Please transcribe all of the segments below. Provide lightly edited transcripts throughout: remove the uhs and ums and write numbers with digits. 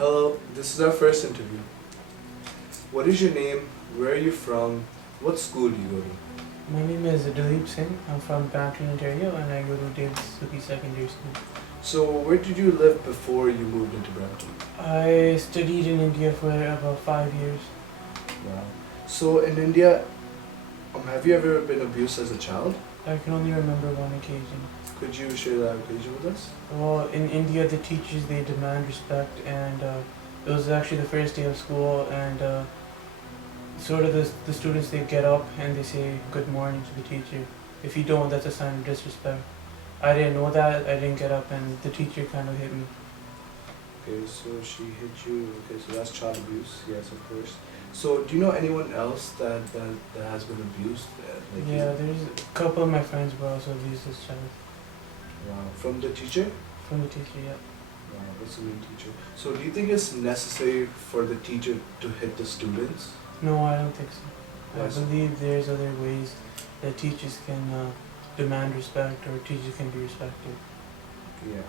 Hello, this is our first interview. What is your name? Where are you from? What school do you go to? My name is Dilip Singh. I'm from Brampton, Ontario, and I go to David Suki Secondary School. So, where did you live before you moved into Brampton? I studied in India for about 5 years. Wow. So, in India, have you ever been abused as a child? I can only remember one occasion. Could you share that occasion with us? Well, in India, the teachers, they demand respect, and it was actually the first day of school, and sort of the students, they get up and they say good morning to the teacher. If you don't, that's a sign of disrespect. I didn't know that. I didn't get up, and the teacher kind of hit me. Okay, so she hit you. Okay, so that's child abuse. Yes, of course. So, do you know anyone else that has been abused? Yeah, there's a couple of my friends were also abused as child. Wow. From the teacher? From the teacher, yeah. Wow, that's a mean teacher. So, do you think it's necessary for the teacher to hit the students? No, I don't think so. Why I so? believe there's other ways that teachers can demand respect, or teachers can be respected. Yeah.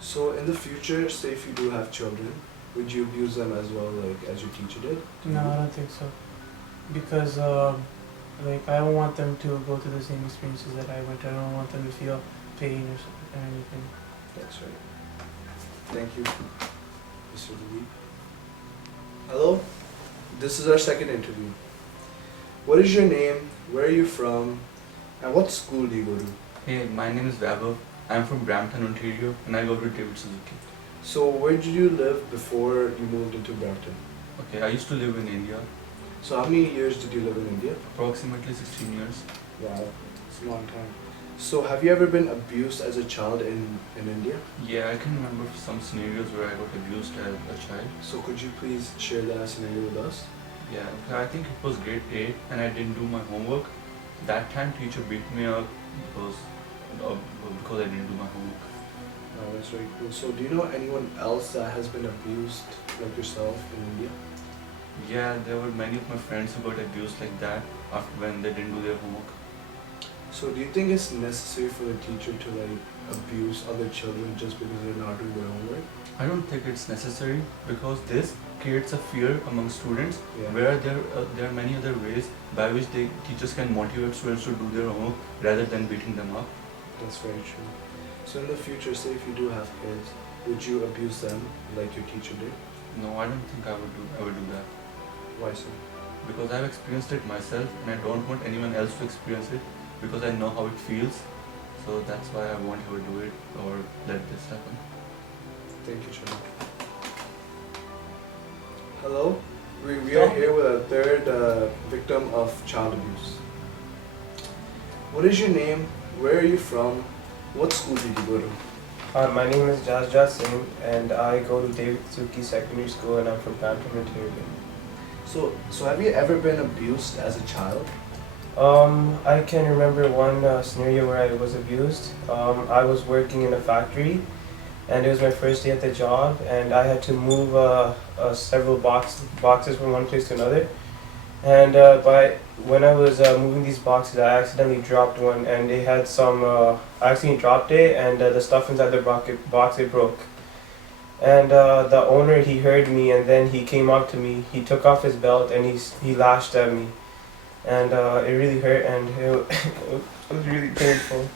So in the future, say if you do have children, would you abuse them as well, like as your teacher did? No, I don't think so. Because like, I don't want them to go through the same experiences that I went through. I don't want them to feel pain or anything. That's right. Thank you, Mr. Dilip. Hello, this is our second interview. What is your name? Where are you from? And what school do you go to? Hey, my name is Vaibhav. I'm from Brampton, Ontario, and I go to David Suzuki. So where did you live before you moved into Brampton? Okay, I used to live in India, So how many years did you live in India? approximately 16 years. Wow, it's a long time. So have you ever been abused as a child in India? Yeah, I can remember some scenarios where I got abused as a child. So could you please share that scenario with us? Yeah, okay, I think it was grade 8 and I didn't do my homework. That time teacher beat me up because I didn't do my homework. Oh, that's very cool. So do you know anyone else that has been abused like yourself in India? Yeah, there were many of my friends who got abused like that after when they didn't do their homework. So do you think it's necessary for the teacher to like abuse other children just because they're not doing their homework? I don't think it's necessary because this creates a fear among students Yeah. where there are many other ways by which teachers can motivate students to do their homework rather than beating them up. That's very true. So in the future, say if you do have kids, would you abuse them like your teacher did? No, I don't think I would do that Why so? because I've experienced it myself and I don't want anyone else to experience it because I know how it feels. So that's why I won't ever do it or let this happen. Thank you, Chana. Hello, we are here with a third victim of child abuse. What is your name? Where are you from? What school did you go to? My name is Jazja Singh and I go to David Suki Secondary School and I'm from Brampton, Ontario. So have you ever been abused as a child? I can remember one scenario where I was abused. I was working in a factory and it was my first day at the job and I had to move several boxes from one place to another. And when I was moving these boxes, I accidentally dropped one, and they had some. I accidentally dropped it, and the stuff inside the box it broke. And the owner, he heard me, and then he came up to me. He took off his belt and he lashed at me, and it really hurt, and it was really painful.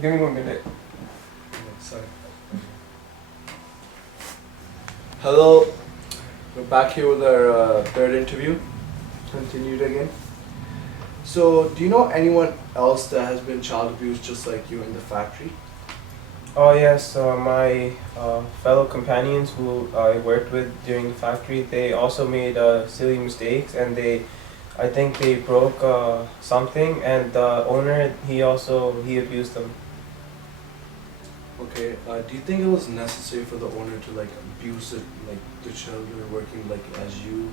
Give me 1 minute. Sorry. Hello, we're back here with our third interview. Continued again. So, do you know anyone else that has been child abused just like you in the factory? Oh yes, my fellow companions who I worked with during the factory, they also made silly mistakes, and I think they broke something, and the owner, he abused them. Okay, do you think it was necessary for the owner to like abuse it, like the children working like as you,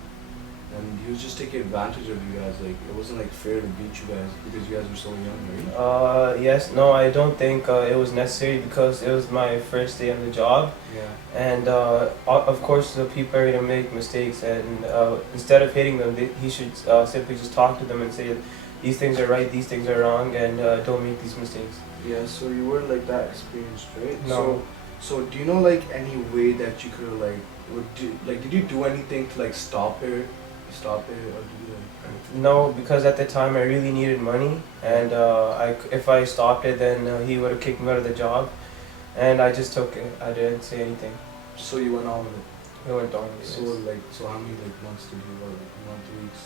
and he was just taking advantage of you guys? Like it wasn't like fair to beat you guys because you guys were so young, right? Yes, no, I don't think it was necessary because it was my first day on the job, Yeah. and of course the people are gonna make mistakes, and instead of hitting them, he should simply just talk to them and say these things are right, these things are wrong, and don't make these mistakes. Yeah. So you were like that experienced, right? No. So do you know like any way that you could like did you do anything to like stop it, or did you like? No, because at the time I really needed money, and if I stopped it, then he would have kicked me out of the job, and I just took it. I didn't say anything. So you went on with it. I went on with So it. like so how many like months did you work? Month, weeks,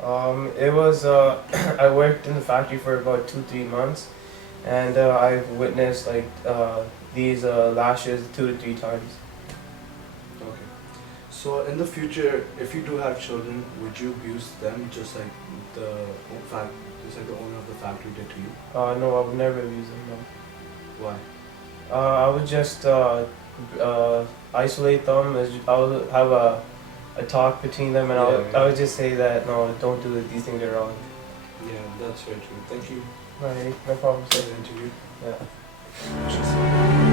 how many? It was I worked in the factory for about 2-3 months, and I've witnessed like these lashes 2 to 3 times. Okay. So in the future, if you do have children, would you abuse them just like just like the owner of the factory did to you? No, I would never abuse them. No. Why? I would just isolate them. I would have a talk between them, and Yeah. I would just say that no, don't do it. These things are wrong. Yeah, that's very true. Thank you Right, no problem, for sir. the interview. Yeah. Just-